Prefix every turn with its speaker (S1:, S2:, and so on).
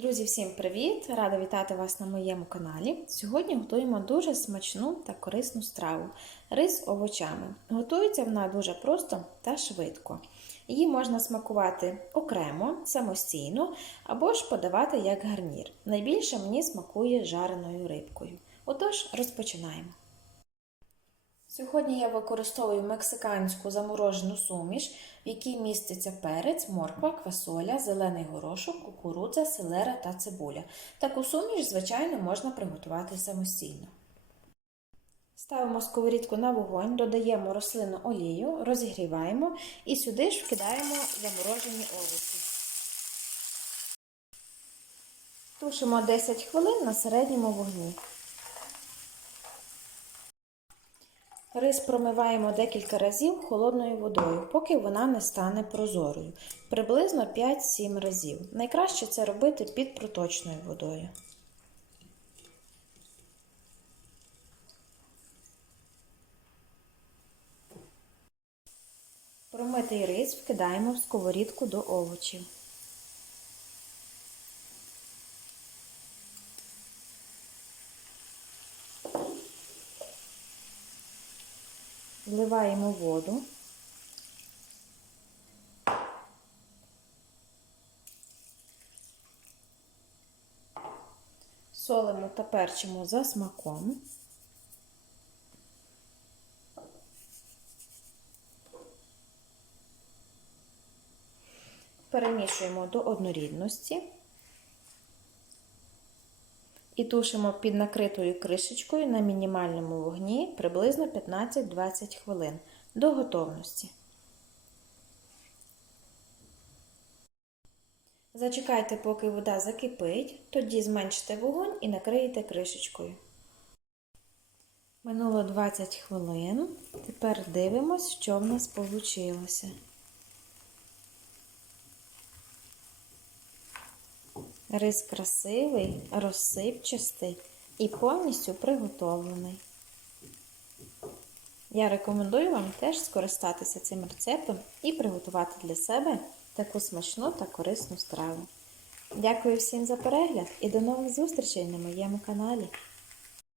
S1: Друзі, всім привіт! Рада вітати вас на моєму каналі. Сьогодні готуємо дуже смачну та корисну страву рис з овочами. Готується вона дуже просто та швидко. Її можна смакувати окремо, самостійно або ж подавати як гарнір. Найбільше мені смакує жареною рибкою. Отож, розпочинаємо. Сьогодні я використовую мексиканську заморожену суміш, в якій міститься перець, морква, квасоля, зелений горошок, кукурудза, селера та цибуля. Таку суміш, звичайно, можна приготувати самостійно. Ставимо сковорідку на вогонь, додаємо рослинну олію, розігріваємо і сюди ж вкидаємо заморожені овочі. Тушимо 10 хвилин на середньому вогні. Рис промиваємо декілька разів холодною водою, поки вона не стане прозорою. Приблизно 5-7 разів. Найкраще це робити під проточною водою. Промитий рис вкидаємо в сковорідку до овочів. Вливаємо воду. Солимо та перчимо за смаком. Перемішуємо до однорідності і тушимо під накритою кришечкою на мінімальному вогні приблизно 15-20 хвилин до готовності. Зачекайте, поки вода закипить, тоді зменшите вогонь і накриєте кришечкою. Минуло 20 хвилин. Тепер дивимось, що в нас вийшло. Рис красивий, розсипчастий і повністю приготовлений. Я рекомендую вам теж скористатися цим рецептом і приготувати для себе таку смачну та корисну страву. Дякую всім за перегляд і до нових зустрічей на моєму каналі.